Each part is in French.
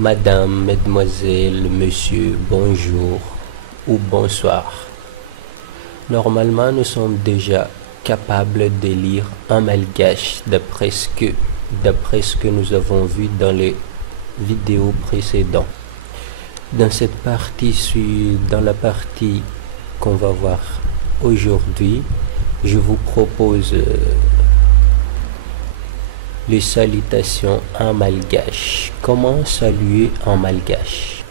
madame, mademoiselle, monsieur, bonjour ou bonsoir. Normalement, nous sommes déjà capables de lire en malgache d'après ce que nous avons vu dans les vidéos précédentes. Dans cette partie, dans la partie qu'on va voir aujourd'hui, je vous propose les salutations en malgache. Comment saluer en malgache?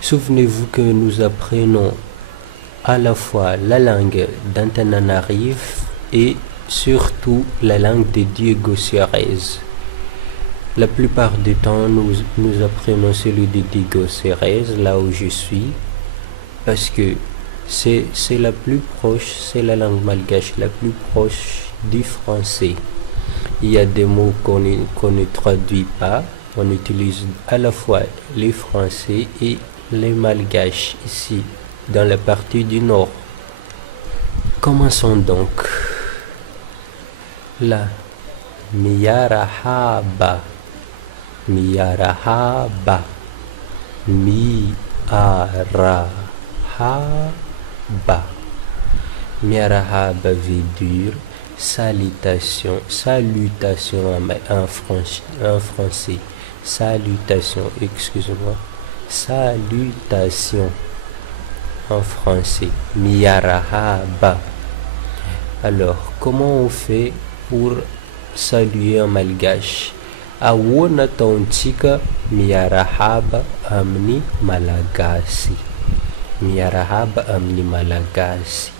Souvenez-vous que nous apprenons à la fois la langue d'Antananarive et surtout la langue de Diego Suarez. La plupart du temps, nous apprenons celui de Diego Suarez, là où je suis, parce que c'est la plus proche, c'est la langue malgache la plus proche du français. Il y a des mots qu'on ne traduit pas, on utilise à la fois les français et les malgaches ici, dans la partie du nord. Commençons donc. La Miyarahaba, Miyarahaba, Miyarahaba. Miyarahaba veut dire salutation, salutation en français, salutation, excusez-moi, salutation en français, Miyarahaba. Alors, comment on fait pour saluer en malgache? Awona tontika Miyarahaba amni malagasi. Miyarahaba amni malagasi.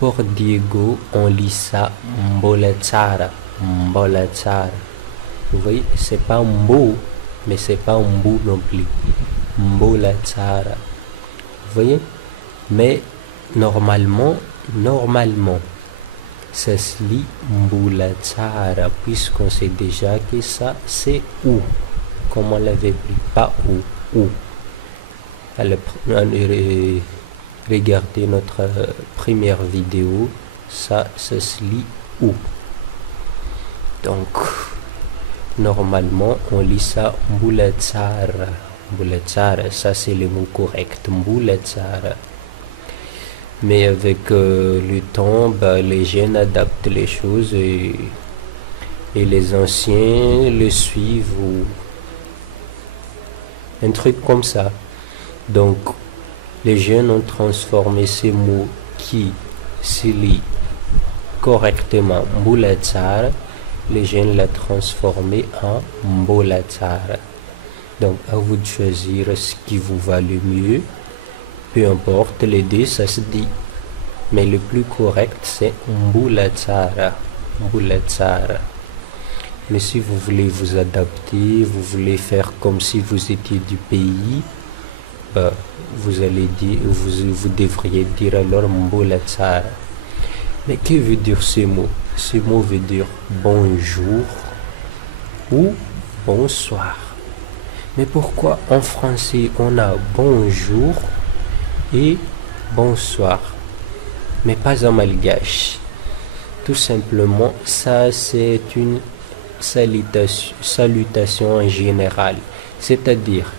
Pour Diego, on lit ça Mbolatsara. Mbolatsara. Vous voyez, c'est pas Mbo, mais c'est pas Mbo non plus. Mbolatsara. Vous voyez? Mais normalement, ça se lit Mbolatsara, puisqu'on sait déjà que ça, c'est ou. Comme on l'avait vu, pas ou. Alors, regardez notre première vidéo, ça se lit ou. Donc, normalement, on lit ça Mbulatsara. Mbulatsara, ça c'est le mot correct, Mbulatsara. Mais avec le temps, les jeunes adaptent les choses et les anciens le suivent ou un truc comme ça. Donc, les jeunes ont transformé ces mots qui se lit correctement Mbulatsara, les jeunes l'ont transformé en Mbolatsara. Donc, à vous de choisir ce qui vous va le mieux. Peu importe, les deux, ça se dit. Mais le plus correct, c'est Mbulatsara. Mbulatsara. Mais si vous voulez vous adapter, vous voulez faire comme si vous étiez du pays, vous allez dire, vous devriez dire alors Mbulatsara. Mais que veut dire ce mot? Ce mot veut dire bonjour ou bonsoir. Mais pourquoi en français on a bonjour et bonsoir, mais pas en malgache? Tout simplement, ça c'est une salutation en général, c'est-à-dire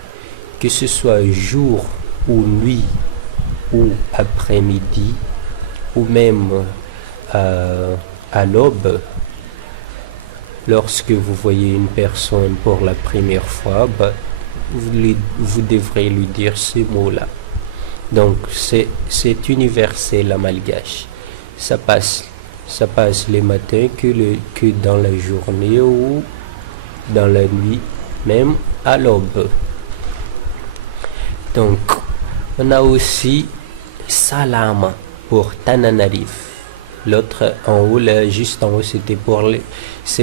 que ce soit jour ou nuit ou après-midi ou même à l'aube. Lorsque vous voyez une personne pour la première fois, vous devrez lui dire ces mots-là. Donc c'est universel la malgache. Ça passe les matins que dans la journée ou dans la nuit, même à l'aube. Donc on a aussi Salama pour Tananarive. L'autre en haut, là, juste en haut, c'est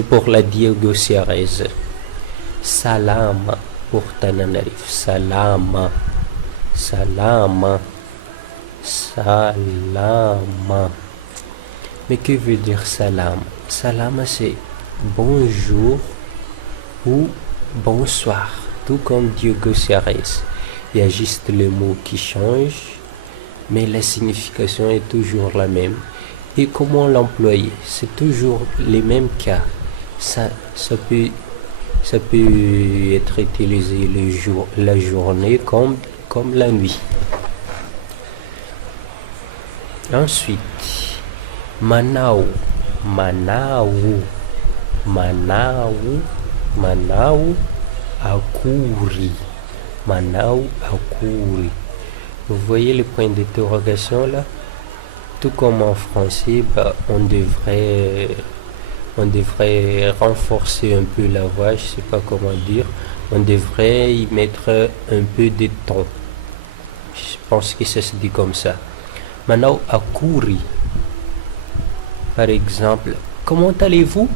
pour la Diego Suarez. Salama pour Tananarive. Salama. Salama. Salama. Mais que veut dire salama? Salama, c'est bonjour ou bonsoir, tout comme Diego Suarez. Il y a juste le mot qui change, mais la signification est toujours la même. Et comment l'employer? C'est toujours les mêmes cas. Ça peut Ça peut être utilisé la journée comme la nuit. Ensuite, Manau, Manau, Manau, Manau, Akuri, Manau, Akuri. Vous voyez le point d'interrogation là? Tout comme en français, on devrait renforcer un peu la voix, je sais pas comment dire. On devrait y mettre un peu de ton. Je pense que ça se dit comme ça. Manau Akuri. Par exemple, comment allez-vous?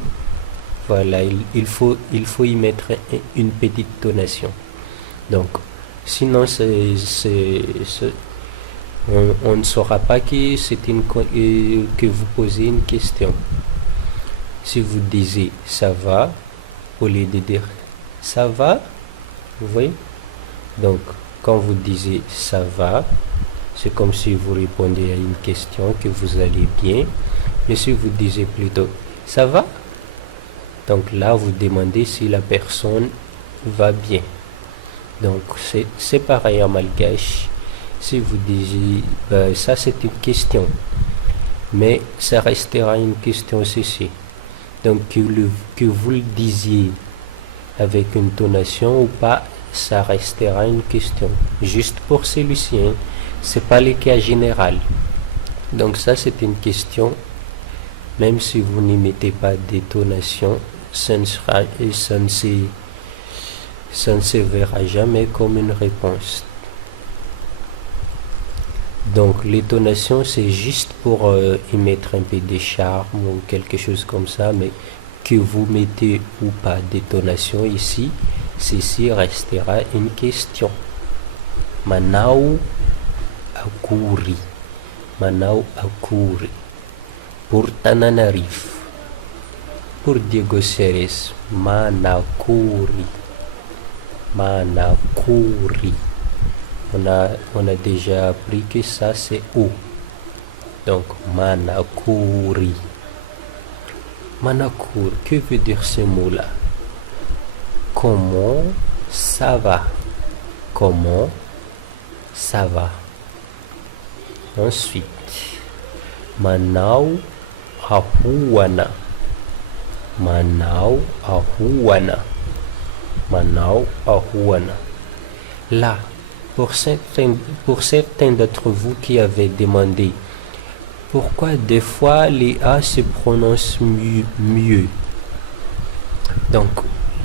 Voilà, il faut y mettre une petite tonation. Donc, sinon, on ne saura pas que que vous posez une question. Si vous disiez ça va, au lieu de dire ça va, vous voyez? Donc, quand vous disiez ça va, c'est comme si vous répondez à une question, que vous allez bien. Mais si vous disiez plutôt ça va, donc là vous demandez si la personne va bien. Donc c'est pareil en malgache. Si vous disiez ça c'est une question, mais ça restera une question ceci. Donc que vous le disiez avec une tonation ou pas, ça restera une question. Juste pour celui-ci, hein. C'est pas le cas général. Donc ça c'est une question. Même si vous n'y mettez pas d'intonation, ça ne se verra jamais comme une réponse. Donc l'intonation c'est juste pour y mettre un peu de charme ou quelque chose comme ça, mais que vous mettez ou pas d'intonation ici, ceci restera une question. Manau Akuri. Manau Akuri. Pour Tananarive. Pour Diego Ceres, Manakuri. Manakuri. On a déjà appris que ça c'est O. Donc Manakuri. Manakuri, que veut dire ce mot-là? Comment ça va? Comment ça va? Ensuite, Manau Ahuana. Manau Ahuana. Manau Ahuana. Là, pour certains d'entre vous qui avaient demandé pourquoi des fois les A se prononcent mieux. Donc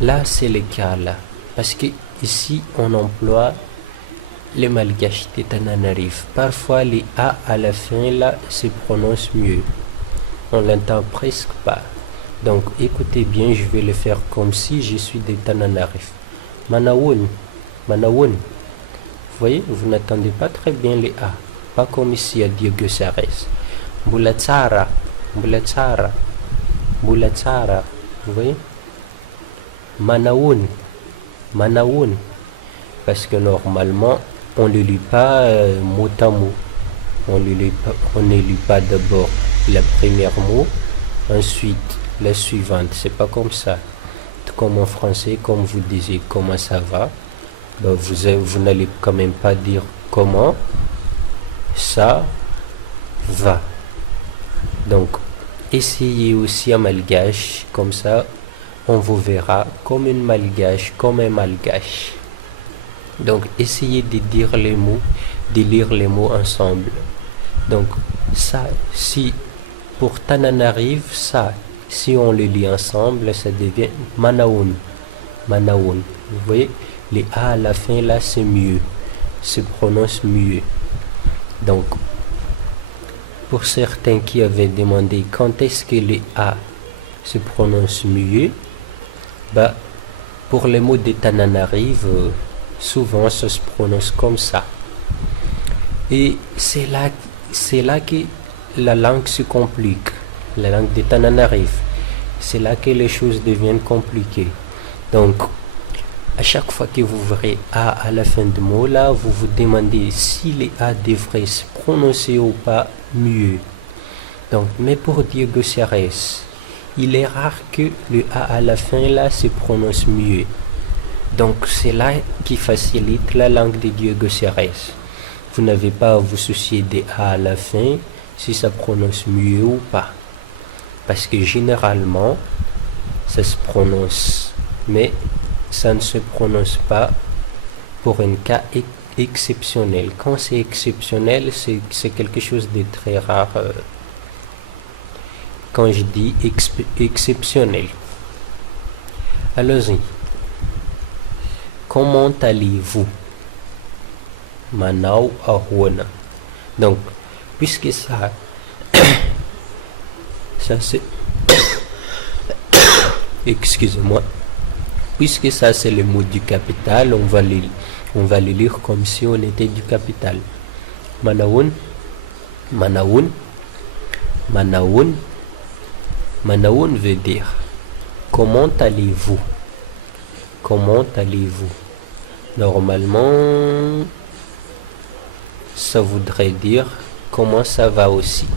là c'est le cas là. Parce que ici on emploie les malgaches de Tananarive. Parfois les A à la fin là se prononcent mieux. On l'entend presque pas. Donc écoutez bien, je vais le faire comme si je suis de Tananarive. Manawun. Manawun. Vous voyez, vous n'entendez pas très bien les A. Pas comme ici à Diego Ceres. Mbulatsara. Mbulatsara. Mbulatsara. Vous voyez? Manawun. Manawun. Parce que normalement, on ne lit pas mot à mot. On ne lit pas d'abord la première mot, ensuite la suivante. C'est pas comme ça. Tout comme en français, comme vous disiez comment ça va, vous n'allez quand même pas dire comment ça va. Donc, essayez aussi un malgache, comme ça, on vous verra comme une malgache, comme un malgache. Donc, essayez de dire les mots, de lire les mots ensemble. Donc, ça, si pour Tananarive, ça, si on le lit ensemble, ça devient Manaoun. Manaoun. Vous voyez, les A à la fin, là, c'est mieux. Se prononce mieux. Donc, pour certains qui avaient demandé quand est-ce que les A se prononcent mieux, pour les mots de Tananarive, souvent ça se prononce comme ça. Et c'est là que la langue se complique. La langue de Tananarive. C'est là que les choses deviennent compliquées. Donc, à chaque fois que vous verrez A à la fin du mot, là, vous vous demandez si les A devraient se prononcer ou pas mieux. Donc, mais pour Diego Ceres, il est rare que le A à la fin là se prononce muet. Donc c'est là qui facilite la langue de Diego Cérès. Vous n'avez pas à vous soucier des A à la fin, si ça prononce muet ou pas. Parce que généralement, ça se prononce, mais ça ne se prononce pas pour un cas exceptionnel. Quand c'est exceptionnel, c'est quelque chose de très rare. Quand je dis exceptionnel. Allons-y. Comment allez-vous? Manau Arona. Donc, puisque ça c'est excusez-moi, puisque ça c'est le mot du capital, on va le lire comme si on était du capital. Manaun, Manaun, Manaun. Manaun veut dire comment allez-vous? Comment allez-vous? Normalement, ça voudrait dire comment ça va aussi.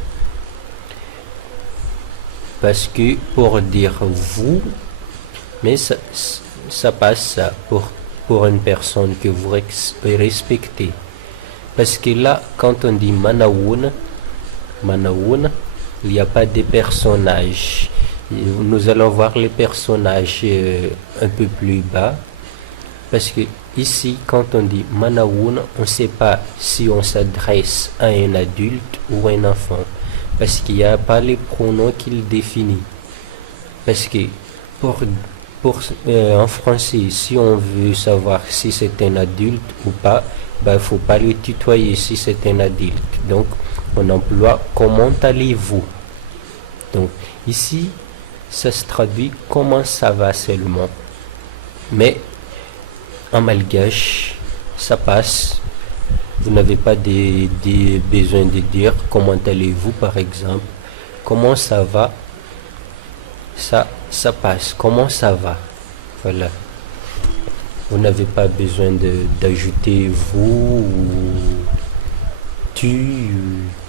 Parce que pour dire vous, mais ça passe ça pour une personne que vous respectez. Parce que là, quand on dit Manaoun, Manaoun, il n'y a pas de personnages. Nous allons voir les personnages un peu plus bas. Parce que ici, quand on dit Manaoun, on ne sait pas si on s'adresse à un adulte ou un enfant. Parce qu'il n'y a pas les pronoms qu'il définit. Parce que en français, si on veut savoir si c'est un adulte ou pas, il ne faut pas le tutoyer si c'est un adulte. Donc, on emploie comment allez-vous. Donc, ici, ça se traduit comment ça va seulement. Mais en malgache, ça passe. Vous n'avez pas besoin de dire comment allez-vous par exemple. Comment ça va? Ça passe. Comment ça va? Voilà. Vous n'avez pas besoin d'ajouter vous ou tu,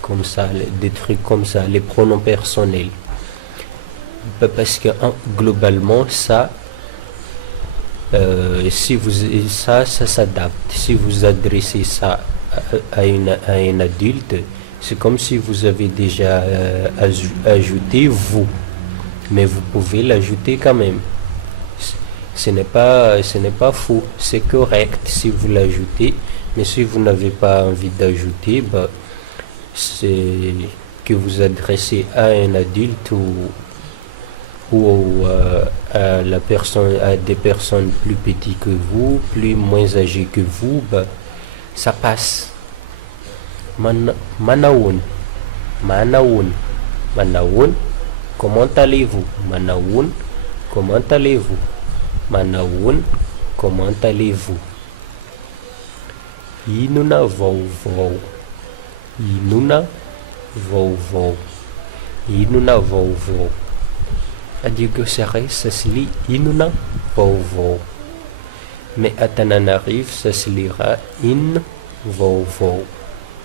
comme ça, des trucs comme ça, les pronoms personnels. Parce que globalement, ça, si vous ça s'adapte. Si vous adressez ça à un adulte, c'est comme si vous avez déjà ajouté vous, mais vous pouvez l'ajouter quand même. Ce n'est pas faux, c'est correct si vous l'ajoutez, mais si vous n'avez pas envie d'ajouter, c'est que vous adressez à un adulte ou à des personnes plus petites que vous, moins âgées que vous, ça passe. Manaoun, Manaoun, Manaoun, comment allez-vous? Manaoun, comment allez-vous? Manaoun, comment allez-vous? Inuna vou vou, Inuna vou vou, Inuna vou vou. À Diego Cérès, ça se lit Inuna vou vou. Mais à Tananarive, ça se lira In vou vou.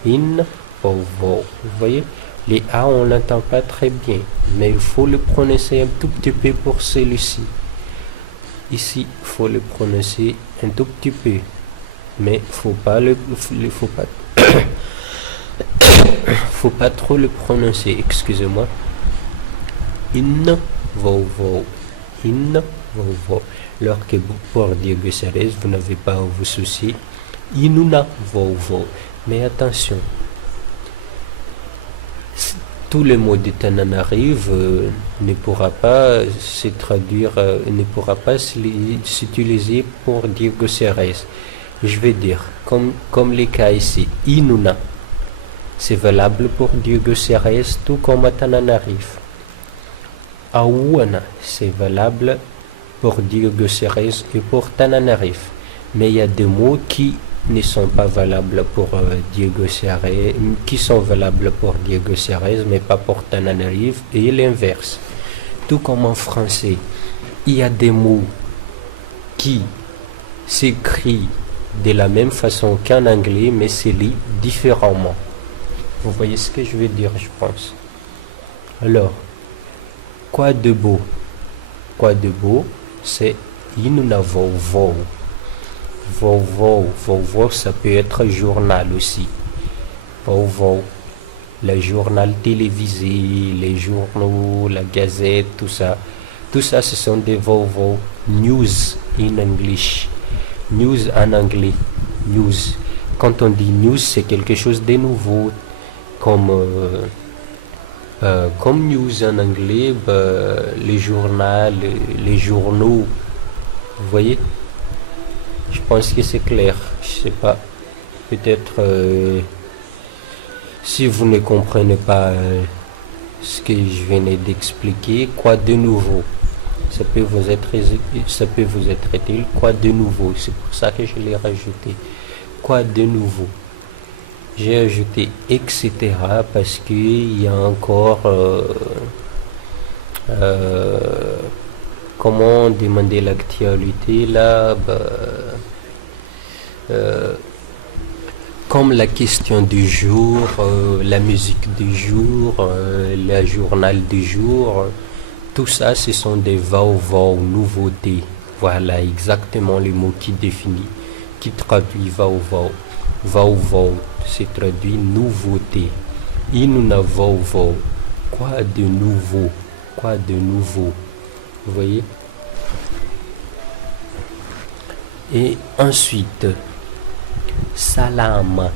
In vou vou. Vous voyez, les A, on l'entend pas très bien, mais il faut le prononcer un tout petit peu pour celui-ci. Ici, il faut le prononcer un tout petit peu, mais faut pas faut pas trop le prononcer, excusez-moi. In vou vou, in vou vou. Alors que pour Diego Cérès, vous n'avez pas à vous soucier. Inuna vou vou. Mais attention, tous les mots de Tananarive ne pourra pas se traduire, ne pourra pas s'utiliser pour Diego Cérès. Je vais dire, comme les cas ici, Inuna, c'est valable pour Diego Cérès tout comme à Tananarive. Aouana, c'est valable pour Diego Cérès et pour Tananarive. Mais il y a des mots qui ne sont pas valables pour Diego Cérès, qui sont valables pour Diego Cérès, mais pas pour Tananarive, et l'inverse. Tout comme en français, il y a des mots qui s'écrivent de la même façon qu'en anglais, mais se lit différemment. Vous voyez ce que je veux dire, je pense. Alors, Quoi de beau? Quoi de beau? C'est inuna vovô. Vovô, ça peut être journal aussi. Vovô, le journal télévisé, les journaux, la gazette, tout ça. Tout ça, ce sont des vovô. News in English. News en anglais. News. Quand on dit news, c'est quelque chose de nouveau. Comme news en anglais, les journaux, les journaux. Vous voyez? Je pense que c'est clair. Je sais pas. Peut-être si vous ne comprenez pas ce que je venais d'expliquer, quoi de nouveau? Ça peut vous être utile. Quoi de nouveau? C'est pour ça que je l'ai rajouté. Quoi de nouveau? J'ai ajouté etc. parce qu'il y a encore comment demander l'actualité là, comme la question du jour, la musique du jour, le journal du jour, tout ça ce sont des vao nouveautés. Voilà exactement le mot qui définit, qui traduit vao. C'est traduit nouveauté. Inuna vao. Quoi de nouveau? Quoi de nouveau? Vous voyez? Et ensuite, salam.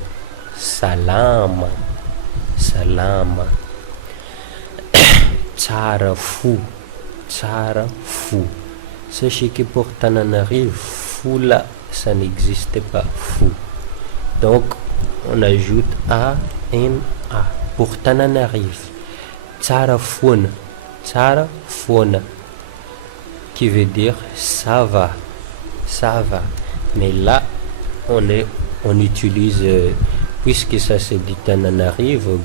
Tsara fou. Sachez que pour Tananarive, fou là, ça n'existe pas, fou. Donc, on ajoute A-N-A pour Tananarive. Tsara founa, qui veut dire ça va. Mais là, on utilise, puisque ça c'est dit Tananarive,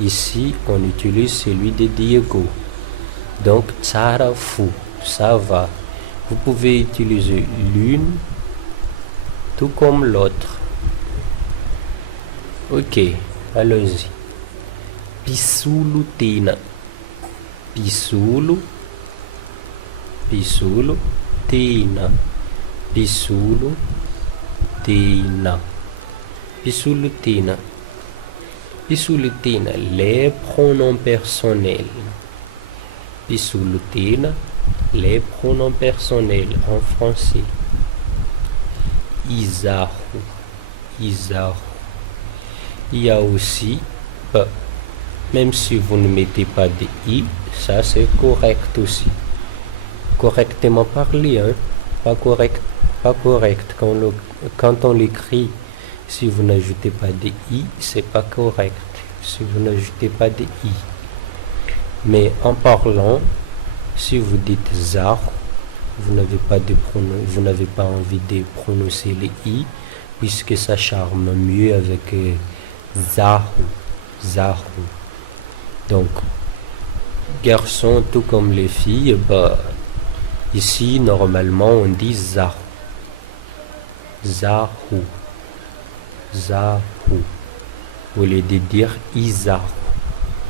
ici on utilise celui de Diego. Donc, tsara fou, ça va. Vous pouvez utiliser l'une tout comme l'autre. Ok, allons-y. Pisulu tina. Pisulu tina. Les pronoms personnels. Pisulutina, les pronoms personnels en français. Izahu. Il y a aussi P. Même si vous ne mettez pas de I, ça c'est correct aussi. Correctement parlé, hein? Pas correct. Quand on l'écrit, si vous n'ajoutez pas de I, c'est pas correct. Si vous n'ajoutez pas de I. Mais en parlant, si vous dites Zah, vous n'avez pas envie de prononcer les I, puisque ça charme mieux avec Zahu. Donc, garçon, tout comme les filles, ici, normalement, on dit Zahu. Au lieu de dire Izahu.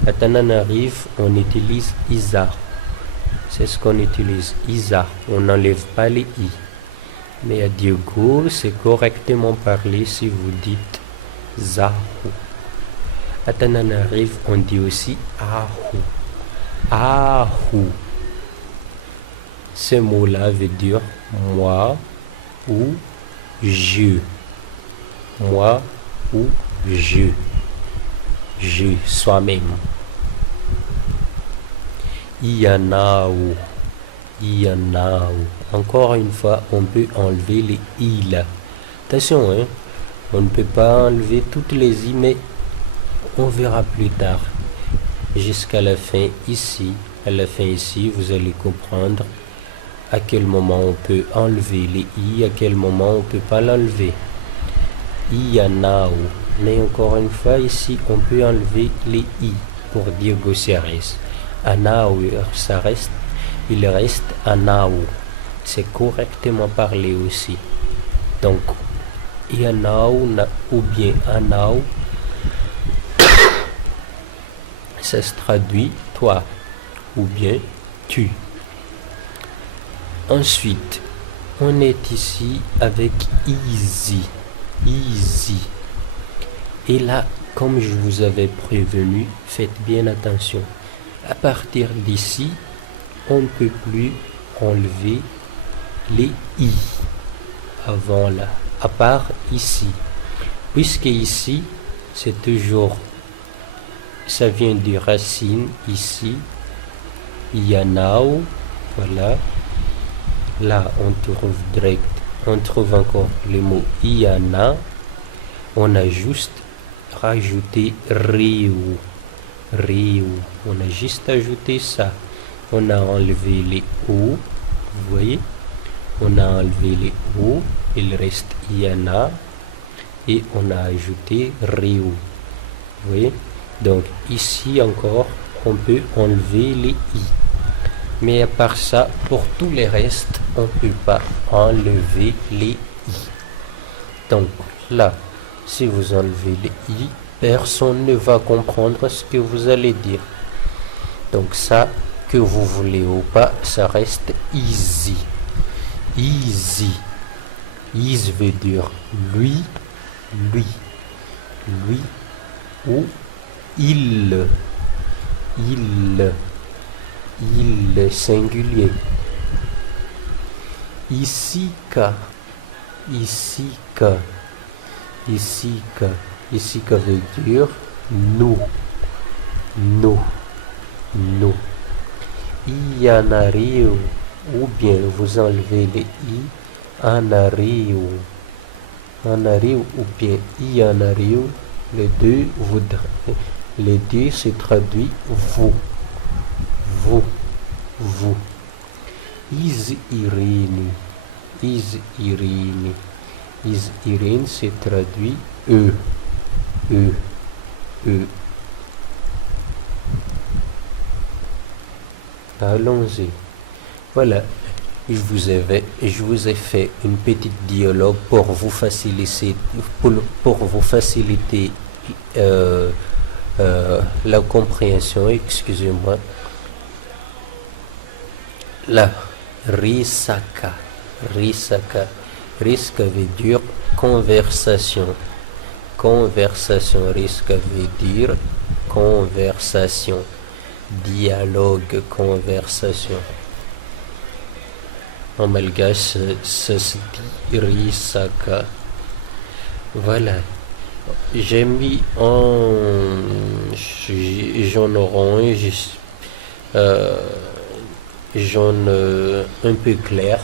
À Tananarive, on utilise Izahu. C'est ce qu'on utilise, Izahu. On n'enlève pas les I. Mais à Diego, c'est correctement parlé si vous dites Zahu. À Tananarive, on dit aussi Ahu. Ce mot-là veut dire moi ou je. Moi ou je. Je, soi-même. Iyanao. Encore une fois, on peut enlever les I là. Attention, hein? On ne peut pas enlever toutes les I, mais on verra plus tard. Jusqu'à la fin ici. À la fin ici, vous allez comprendre à quel moment on peut enlever les I, à quel moment on ne peut pas l'enlever. Iyanao. Mais encore une fois, ici, on peut enlever les I pour Diego Ciares. Anao, il reste Anao. C'est correctement parlé aussi. Donc, Iyanao ou bien Anao, ça se traduit toi. ou bien tu. Ensuite, on est ici avec easy. Easy. Et là, comme je vous avais prévenu, faites bien attention. À partir d'ici, on ne peut plus enlever les i avant là, à part ici. Puisque ici, c'est toujours, ça vient des racines ici. Yanao, voilà. Là, on trouve encore le mot Iana. On a juste rajouté Ryu. On a juste ajouté ça. On a enlevé les O. Vous voyez? On a enlevé les O. Il reste Iana. Et on a ajouté Ryu. Vous voyez? Donc, ici encore, on peut enlever les I. Mais à part ça, pour tous les restes, on ne peut pas enlever les i. Donc là, si vous enlevez les i, personne ne va comprendre ce que vous allez dire. Donc ça, que vous voulez ou pas, ça reste easy. Easy. Easy veut dire lui ou il singulier. Ici ka veut dire nous. Ianariu, ou bien vous enlevez les i, anariu ou bien ianariu, les deux se traduit vous. Is Irene se traduit eux. Allons-y. Voilà. Je vous ai fait une petite dialogue pour vous faciliter, la compréhension. Excusez-moi. Là, risaka. Risaka veut dire conversation. Risaka veut dire conversation. Dialogue, conversation. En malgache, ça se dit risaka. Voilà. J'ai mis en jaune orange, jaune un peu clair.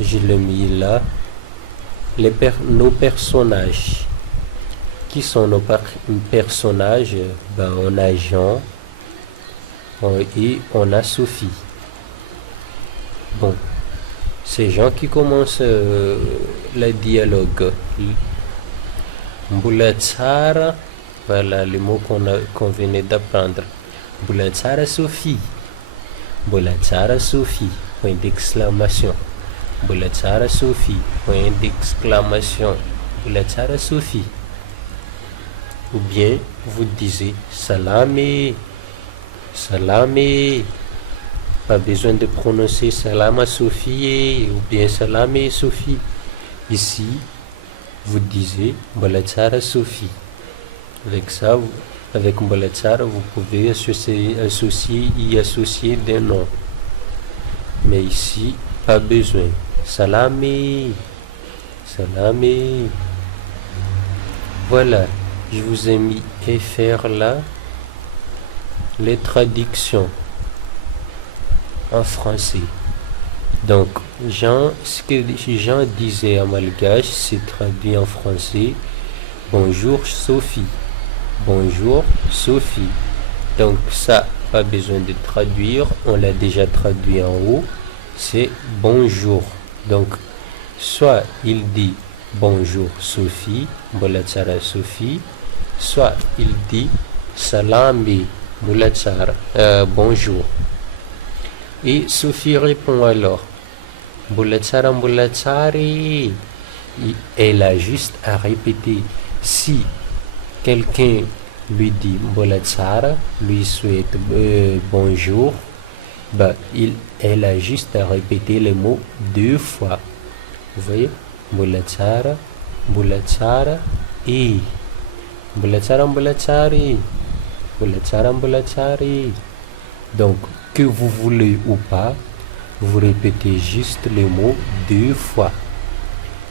Je l'ai mis là. Nos personnages. Qui sont nos personnages? Ben, on a Jean et on a Sophie. Bon, c'est Jean qui commence le dialogue. Mbulatsara, voilà le mot qu'on venait d'apprendre. Mbulatsara Sophie. Point d'exclamation. Mbulatsara Sophie. Point d'exclamation. Mbulatsara Sophie. Ou bien vous disiez Salame. Pas besoin de prononcer Salama Sophie ou bien Salame Sophie. Ici, vous disiez Mbulatsara Sophie. Avec ça, avec Mbulatsara, vous pouvez y associer des noms. Mais ici, pas besoin. Salame. Voilà, je vous ai mis FR là. Les traductions en français. Donc, ce que Jean disait en malgache, c'est traduit en français. Bonjour Sophie. Donc ça, pas besoin de traduire. On l'a déjà traduit en haut. C'est bonjour. Donc, soit il dit bonjour Sophie, Mbulatsara Sophie, soit il dit salami Mbulatsara, bonjour. Et Sophie répond alors Mbulatsara Mbulatsari. Elle a juste à répéter. Si quelqu'un lui dit Mbolatsara, lui souhaite bonjour, elle a juste à répéter les mots 2 fois. Vous voyez, Mbolatsara, Mbolatsara, et Mbolatsara, Mbolatsari, Mbolatsara, Mbolatsari. Donc, que vous voulez ou pas, vous répétez juste les mots 2 fois.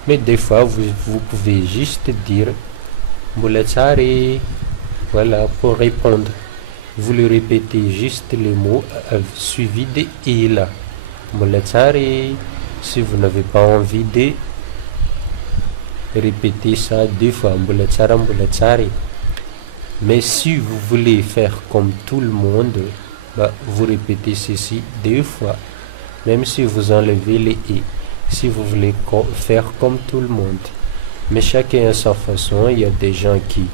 Mais des fois, vous pouvez juste dire Mbolatsari. Voilà, pour répondre. Vous le répétez juste les mots suivis de il. Mbolatsari. Si vous n'avez pas envie de répéter ça 2 fois, Mbolatsara, Mbolatsari. Mais si vous voulez faire comme tout le monde, vous répétez ceci 2 fois. Même si vous enlevez les i. Si vous voulez faire comme tout le monde. Mais chacun a sa façon. Il y a des gens qui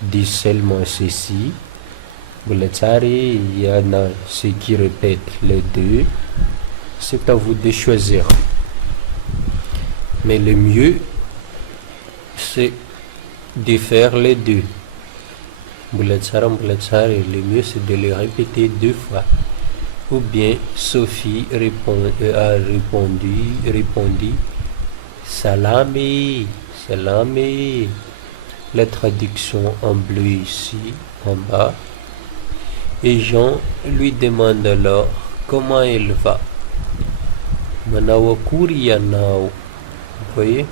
disent seulement ceci. Mbolatsari, il y en a ceux qui répètent les 2. C'est à vous de choisir. Mais le mieux, c'est de faire les 2. Mbolatsara, Mbolatsari, le mieux c'est de les répéter 2 fois. Ou bien Sophie a répondu Salami, Salami. La traduction en bleu ici, en bas. Et Jean lui demande alors comment il va. Manawakuri yanao. Vous voyez,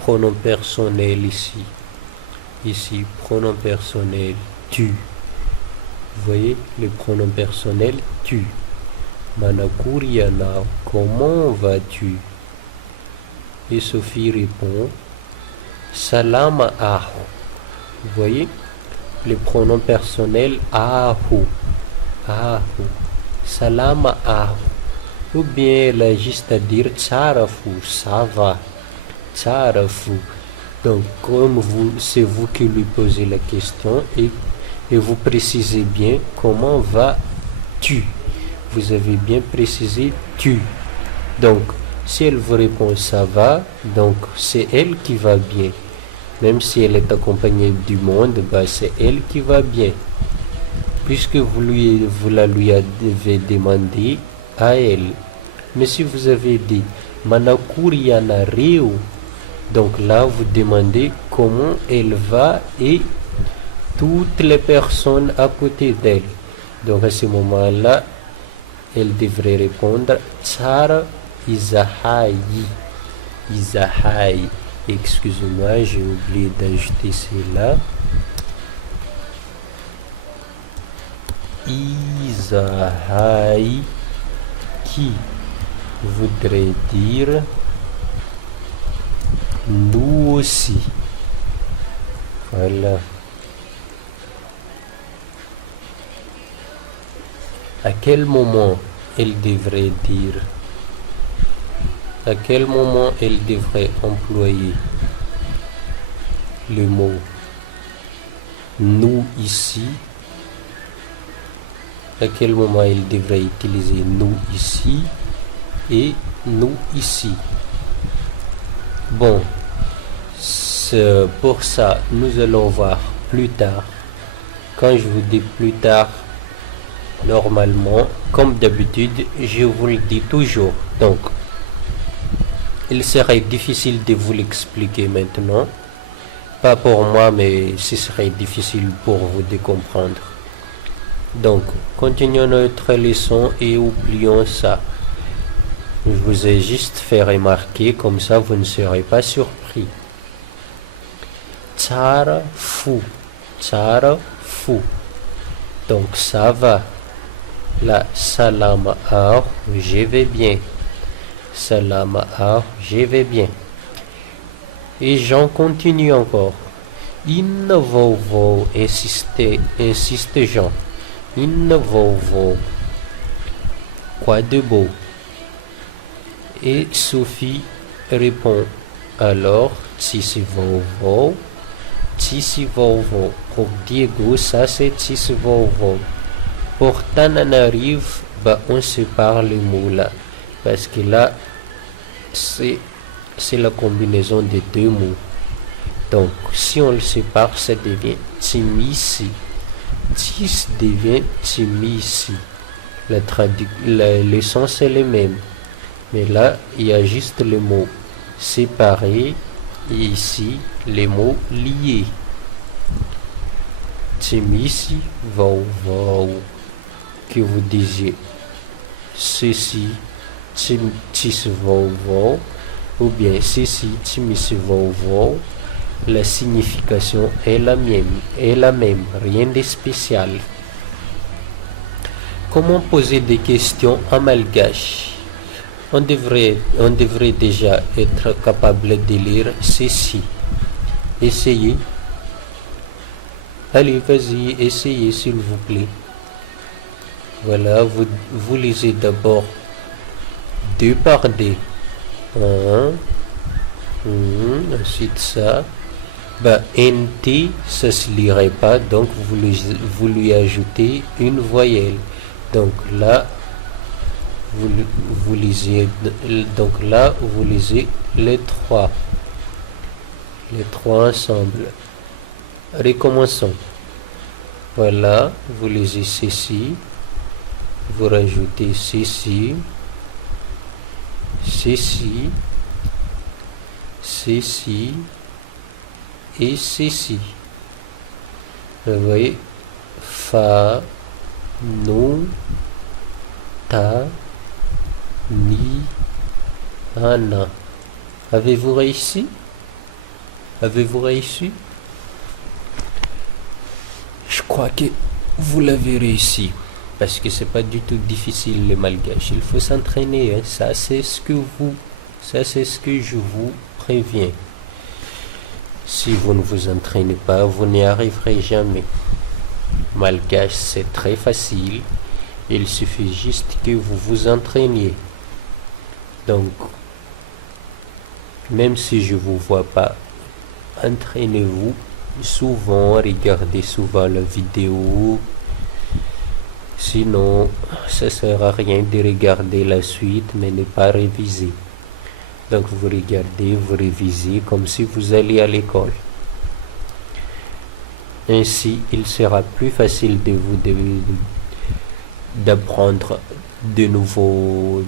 pronom personnel ici. Ici, pronom personnel tu. Vous voyez, le pronom personnel tu. Manakuri yanao. Comment vas-tu? Et Sophie répond Salama ahu. Vous voyez, le pronom personnel ahu. Ahu. Salama ahu. Ou bien elle a juste à dire tsarafu, ça va. Tsarafu. Donc, comme c'est vous qui lui posez la question et vous précisez bien comment vas-tu. Vous avez bien précisé tu. Donc, si elle vous répond ça va, donc c'est elle qui va bien. Même si elle est accompagnée du monde, c'est elle qui va bien. Puisque vous la lui avez demandé à elle. Mais si vous avez dit Manakuri yana reu, donc là vous demandez comment elle va et toutes les personnes à côté d'elle. Donc à ce moment-là, elle devrait répondre Tsara Izahai. Izahai. Excusez-moi, j'ai oublié d'ajouter cela. Izahai, qui voudrait dire nous aussi. Voilà. À quel moment elle devrait dire? À quel moment elle devrait employer le mot nous ici? À quel moment elle devrait utiliser nous ici et nous ici? Bon, pour ça, nous allons voir plus tard. Quand je vous dis plus tard, normalement, comme d'habitude, je vous le dis toujours. Donc, il serait difficile de vous l'expliquer maintenant. Pas pour moi, mais ce serait difficile pour vous de comprendre. Donc, continuons notre leçon et oublions ça. Je vous ai juste fait remarquer, comme ça vous ne serez pas surpris. Tsara fu. Tsara fu. Donc, ça va. Là, salama ar, je vais bien. Salama ar, je vais bien. Et j'en continue encore. In vovo, insiste Jean. In vovo. Quoi de beau? Et Sophie répond alors Tisi vovo. Tisi vovo. Pour Diego, ça c'est Tisi vovo. Pour Tananarive, on sépare les mots là. Parce que là, c'est la combinaison des deux mots. Donc, si on le sépare, ça devient Timisi. Tis devient Timisi. L'essence est le même. Mais là, il y a juste le mot séparé et ici, les mots liés. Timisi vau que vous disiez ceci, tis vau ou bien ceci, timisi vau, la signification est la même, rien de spécial. Comment poser des questions en malgache? On devrait déjà être capable de lire ceci. Essayez. Allez, vas-y, essayez s'il vous plaît. Voilà, vous lisez d'abord 2 par 2. Ensuite ça. NT, ça se lirait pas, donc vous lui ajoutez une voyelle. Donc là, vous lisez les 3. Les 3 ensemble. Recommençons. Voilà, vous lisez ceci, vous rajoutez ceci, et ceci. Vous voyez, fa, nu, ta, ni, ana. Avez-vous réussi? Je crois que vous l'avez réussi. Parce que c'est pas du tout difficile le malgache. Il faut s'entraîner. Hein. Ça c'est ce que je vous préviens. Si vous ne vous entraînez pas, vous n'y arriverez jamais. Malgache, c'est très facile. Il suffit juste que vous vous entraîniez. Donc, même si je ne vous vois pas, entraînez-vous souvent, regardez souvent la vidéo. Sinon, ça ne sert à rien de regarder la suite, mais ne pas réviser. Donc, vous regardez, vous révisez comme si vous alliez à l'école. Ainsi, il sera plus facile d'apprendre de nouveaux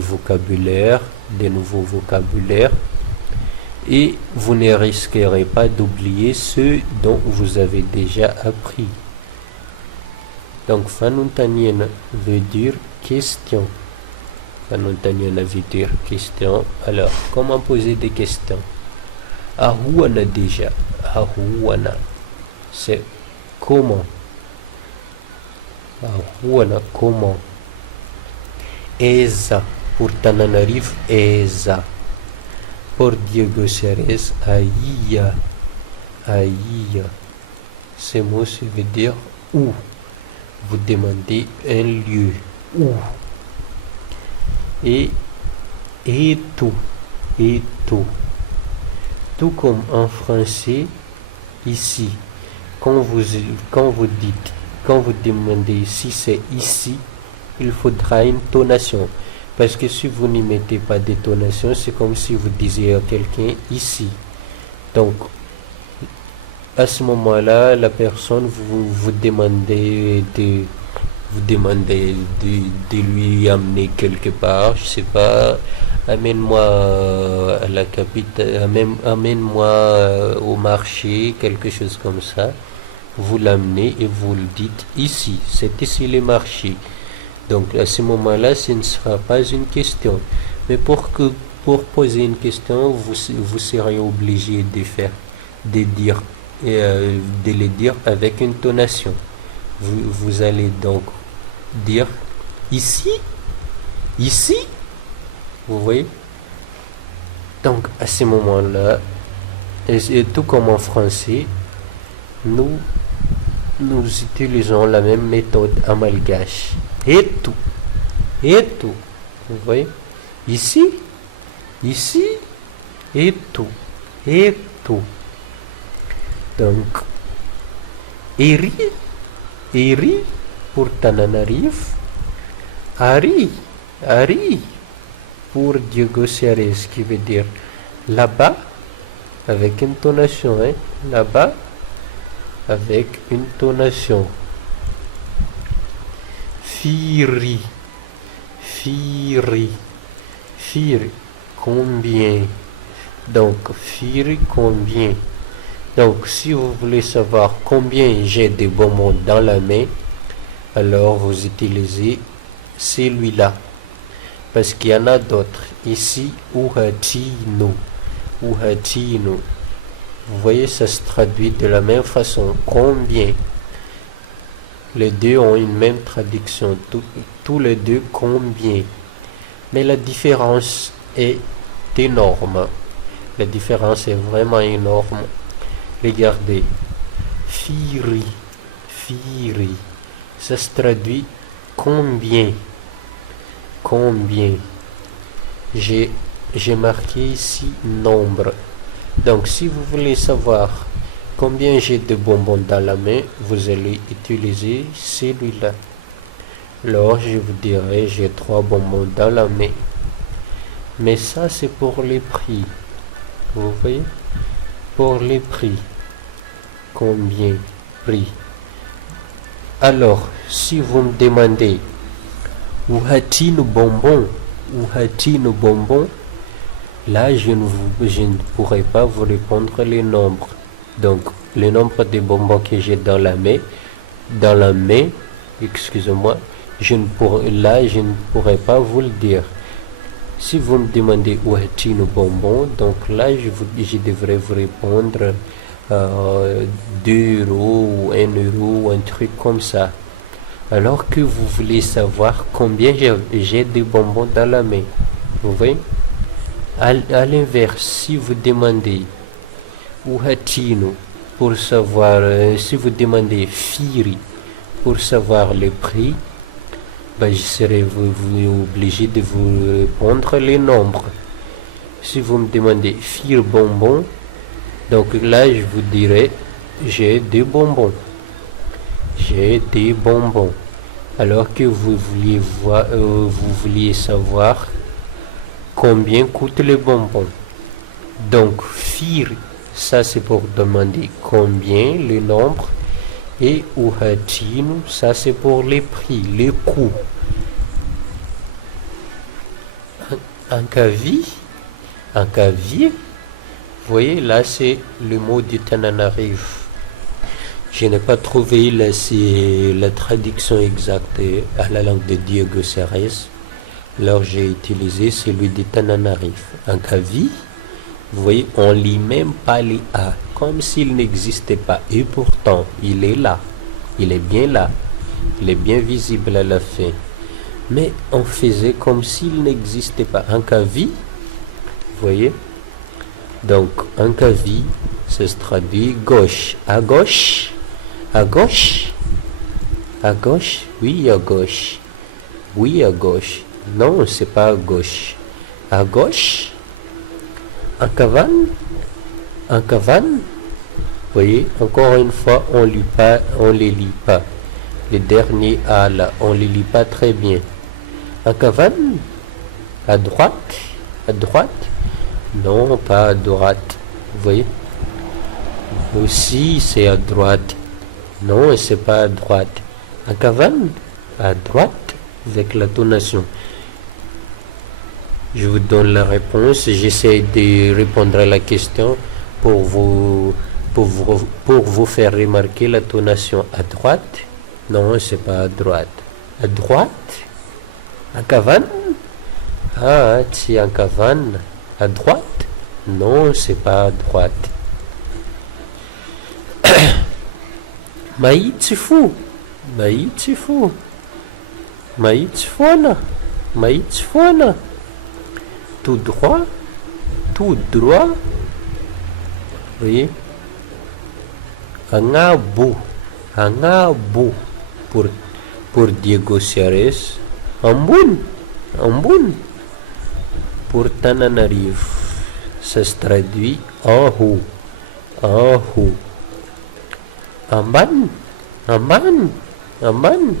vocabulaires, et vous ne risquerez pas d'oublier ceux dont vous avez déjà appris. Donc, Fanuntanien veut dire question. Fanuntanien veut dire question. Alors, comment poser des questions? Ahuana déjà. Ahuana. C'est comment. Ahuana, comment. Eza. Pour Tananarive, Eza. Pour Diego Ceres, Aïa. Aïa. Ce mot, ça veut dire où. Vous demandez un lieu. Où. Et tout. Et tout. Tout comme en français, ici. Quand vous demandez si c'est ici, il faudra une tonation. Parce que si vous n'y mettez pas de tonation, c'est comme si vous disiez à quelqu'un ici. Donc, à ce moment-là, la personne vous demandez de lui amener quelque part, je sais pas, amène-moi à la capitale, amène-moi au marché, quelque chose comme ça. Vous l'amenez et vous le dites ici, c'est ici le marché. Donc à ce moment-là, ce ne sera pas une question. Mais pour poser une question, vous serez obligé de le dire avec une tonation. Vous allez donc dire ici, vous voyez. Donc à ce moment-là, et tout comme en français, nous utilisons la même méthode en malgache. Et tout, vous voyez. Ici, et tout. Donc, Eri pour Tananarive, Ari pour Diego Ceres, qui veut dire Là-bas, avec une tonation, hein. Là-bas, avec une tonation. Firi, firi, firi, combien? Donc, firi, combien? Donc, si vous voulez savoir combien j'ai de bonbons dans la main, alors vous utilisez celui-là. Parce qu'il y en a d'autres. Ici, uhatino. Uhatino. Vous voyez, ça se traduit de la même façon. Combien? Les deux ont une même traduction. Tous les deux, combien? Mais la différence est énorme. La différence est vraiment énorme. Regardez. Firi. Firi. Ça se traduit combien? Combien? J'ai marqué ici nombre. Donc si vous voulez savoir combien j'ai de bonbons dans la main, vous allez utiliser celui-là. Alors je vous dirai j'ai 3 bonbons dans la main. Mais ça c'est pour les prix. Vous voyez? Pour les prix. Combien? Prix. Alors, si vous me demandez où a-t-il nos bonbons? Où a-t-il nos bonbons? Là, je ne pourrai pas vous répondre les nombres. Donc, le nombre de bonbons que j'ai dans la main, excusez-moi, je ne pourrai pas vous le dire. Si vous me demandez où a-t-il nos bonbons, donc là, je devrais vous répondre 2 euros ou 1 euro ou un truc comme ça. Alors que vous voulez savoir combien j'ai de bonbons dans la main. Vous voyez? À l'inverse, si vous demandez où a-t-il pour savoir, si vous demandez firi pour savoir le prix, ben, je serai obligé de vous répondre les nombres. Si vous me demandez fir bonbons, donc là je vous dirai j'ai des bonbons. J'ai des bonbons. Alors que vous vouliez savoir combien coûtent les bonbons. Donc, fir, ça c'est pour demander combien, le nombre. Et uhatinu, ça c'est pour les prix, les coûts. Un cavier, vous voyez, là c'est le mot du Tananarive. Je n'ai pas trouvé la traduction exacte à la langue de Diego Serres. Alors j'ai utilisé celui de Tananarive. Un cavi, vous voyez, on ne lit même pas les A, comme s'il n'existait pas. Et pourtant, il est là. Il est bien là. Il est bien visible à la fin. Mais on faisait comme s'il n'existait pas. Un cavi, vous voyez. Donc, un cavi, ça se traduit gauche. À gauche. À gauche? À gauche? Oui, à gauche. Oui, à gauche. Non, c'est pas à gauche. À gauche? En cavane? En cavane? Vous voyez, encore une fois, on les lit pas. Les derniers A là, on les lit pas très bien. En cavane? À droite? À droite? Non, pas à droite. Vous voyez? Aussi, c'est à droite. Non, c'est pas à droite. En cavane? À droite, avec la tonation. Je vous donne la réponse. J'essaie de répondre à la question pour vous faire remarquer la tonation. À droite? Non, c'est pas à droite. À droite? En cavane? Ah, c'est en cavane. À droite? Non, c'est pas à droite. Maïtfou. Maïtfou. Maïtfona. Maïtfona. Tout droit. Tout droit. Vous voyez? Angabu. Angabu. Pour Diego Serres. Ambun. Ambun. Pour Tananarive. Ça se traduit en haut. En haut. Amban. Amban. Amban.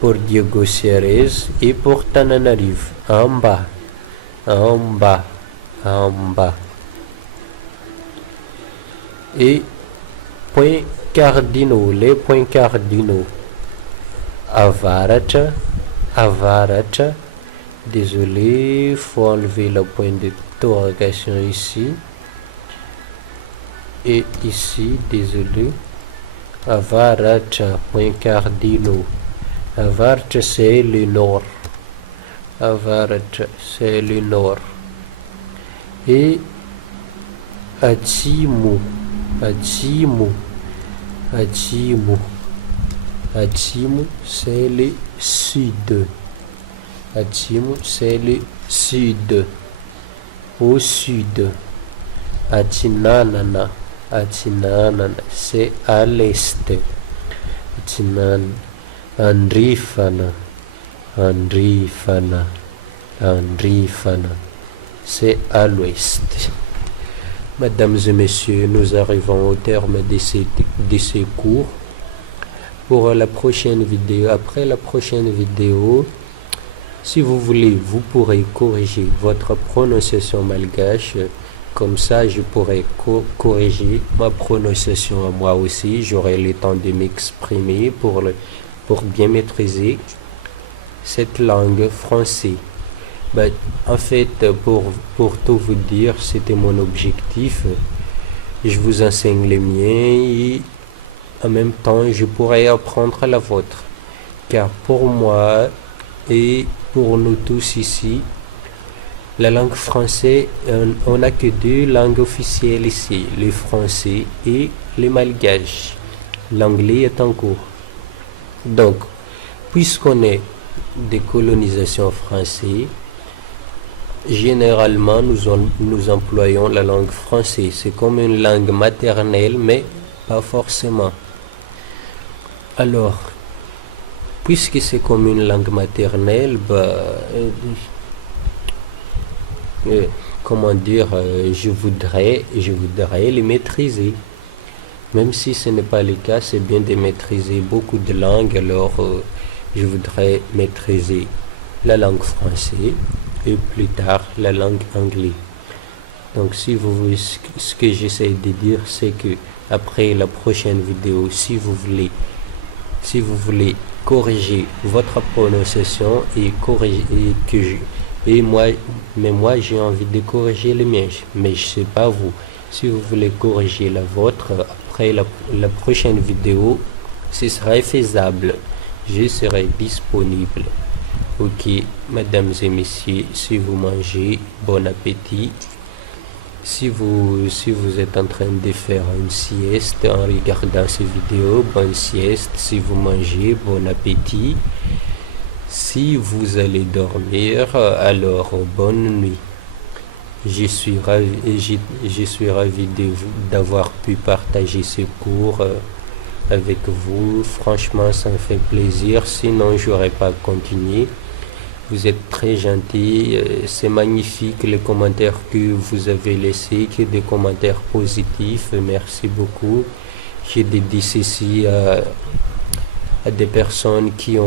Pour Diego Serres et pour Tananarive. En bas. en bas, en bas. Et points cardinaux, les points cardinaux. Avaratra, avaratra. Désolé, il faut enlever le point d'interrogation ici. Et ici, désolé. Avaratra, point cardinaux. Avaratra, c'est le nord. Avaratra, c'est le nord. Et Achimu, Achimu, Achimu, Achimu, c'est le sud. Achimu, c'est le sud. Au sud. Achinanana, Achinanana, c'est à l'est. Achinanana. Andrifana, Andrifana, Andrifana, c'est à l'ouest. Mesdames et messieurs, nous arrivons au terme de ces cours. Pour la prochaine vidéo, après la prochaine vidéo, si vous voulez, vous pourrez corriger votre prononciation malgache. Comme ça, je pourrai corriger ma prononciation à moi aussi. J'aurai le temps de m'exprimer pour bien maîtriser cette langue française. En fait, pour tout vous dire, c'était mon objectif. Je vous enseigne les miens et en même temps, je pourrais apprendre la vôtre. Car pour moi et pour nous tous ici, la langue française, on n'a que deux langues officielles ici, le français et le malgache. L'anglais est en cours. Donc, puisqu'on est des colonisations françaises, généralement nous employons la langue française. C'est comme une langue maternelle, mais pas forcément. Alors, puisque c'est comme une langue maternelle, comment dire, je voudrais les maîtriser. Même si ce n'est pas le cas, c'est bien de maîtriser beaucoup de langues. Alors, je voudrais maîtriser la langue française et plus tard la langue anglaise. Donc, si vous voulez, ce que j'essaie de dire, c'est que après la prochaine vidéo, si vous voulez corriger votre prononciation moi j'ai envie de corriger le mien, mais je sais pas vous. Si vous voulez corriger la vôtre, après la prochaine vidéo, ce serait faisable. Je serai disponible. Ok, mesdames et messieurs, si vous mangez, bon appétit. Si vous êtes en train de faire une sieste en regardant ces vidéos, bonne sieste. Si vous mangez, bon appétit. Si vous allez dormir, alors bonne nuit. Je suis ravi d'avoir pu partager ce cours avec vous. Franchement, ça me fait plaisir. Sinon, j'aurais pas continué. Vous êtes très gentil. C'est magnifique les commentaires que vous avez laissés, que des commentaires positifs. Merci beaucoup. J'ai dédié ceci à des personnes qui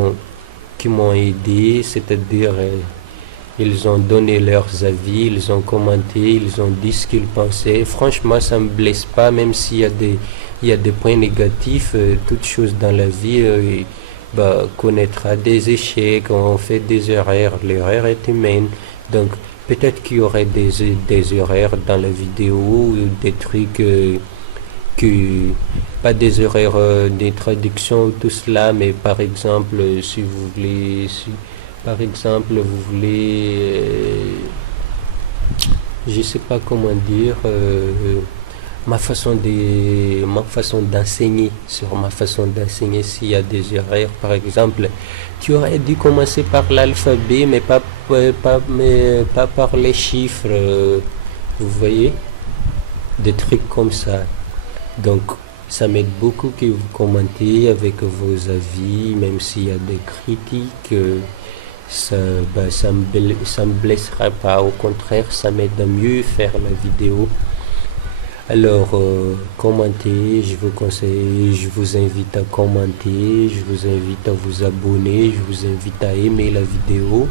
m'ont aidé, c'est-à-dire ils ont donné leurs avis, ils ont commenté, ils ont dit ce qu'ils pensaient. Franchement, ça me blesse pas, même s'il y a des points négatifs. Toute chose dans la vie connaîtra des échecs, on fait des erreurs, l'erreur est humaine. Donc peut-être qu'il y aurait des erreurs dans la vidéo, ou des trucs pas des erreurs de traduction, tout cela, mais par exemple, si vous voulez, je sais pas comment dire, ma façon d'enseigner, s'il y a des erreurs, par exemple, tu aurais dû commencer par l'alphabet, mais pas par les chiffres, vous voyez, des trucs comme ça. Donc, ça m'aide beaucoup que vous commentez avec vos avis, même s'il y a des critiques, ça me blessera pas. Au contraire, ça m'aide à mieux faire la vidéo. Alors, commentez, je vous conseille, je vous invite à commenter, je vous invite à vous abonner, je vous invite à aimer la vidéo.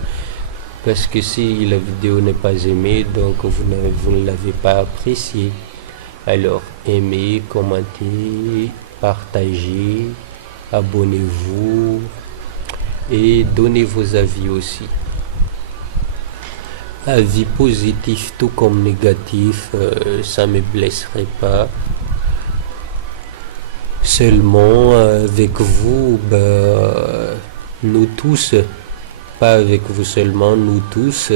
Parce que si la vidéo n'est pas aimée, donc vous ne l'avez pas appréciée. Alors, aimez, commentez, partagez, abonnez-vous et donnez vos avis aussi. Avis positif tout comme négatif, ça ne me blesserait pas. Seulement avec vous, nous tous, pas avec vous seulement, nous tous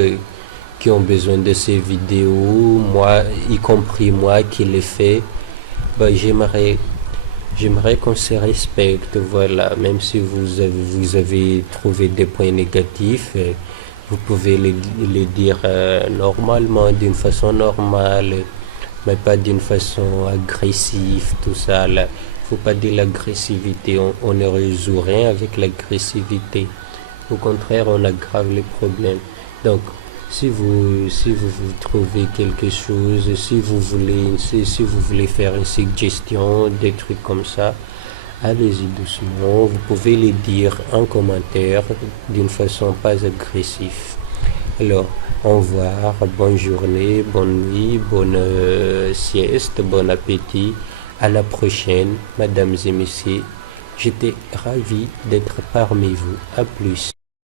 qui ont besoin de ces vidéos, moi, y compris moi qui les fais, j'aimerais qu'on se respecte, voilà, même si vous avez trouvé des points négatifs, vous pouvez les dire normalement, d'une façon normale, mais pas d'une façon agressive, tout ça, là. Faut pas dire l'agressivité, on ne résout rien avec l'agressivité. Au contraire, on aggrave les problèmes. Donc, si vous trouvez quelque chose, si vous voulez faire une suggestion, des trucs comme ça, allez-y doucement. Vous pouvez les dire en commentaire d'une façon pas agressive. Alors, au revoir, bonne journée, bonne nuit, bonne sieste, bon appétit. À la prochaine, mesdames et messieurs. J'étais ravi d'être parmi vous. À plus.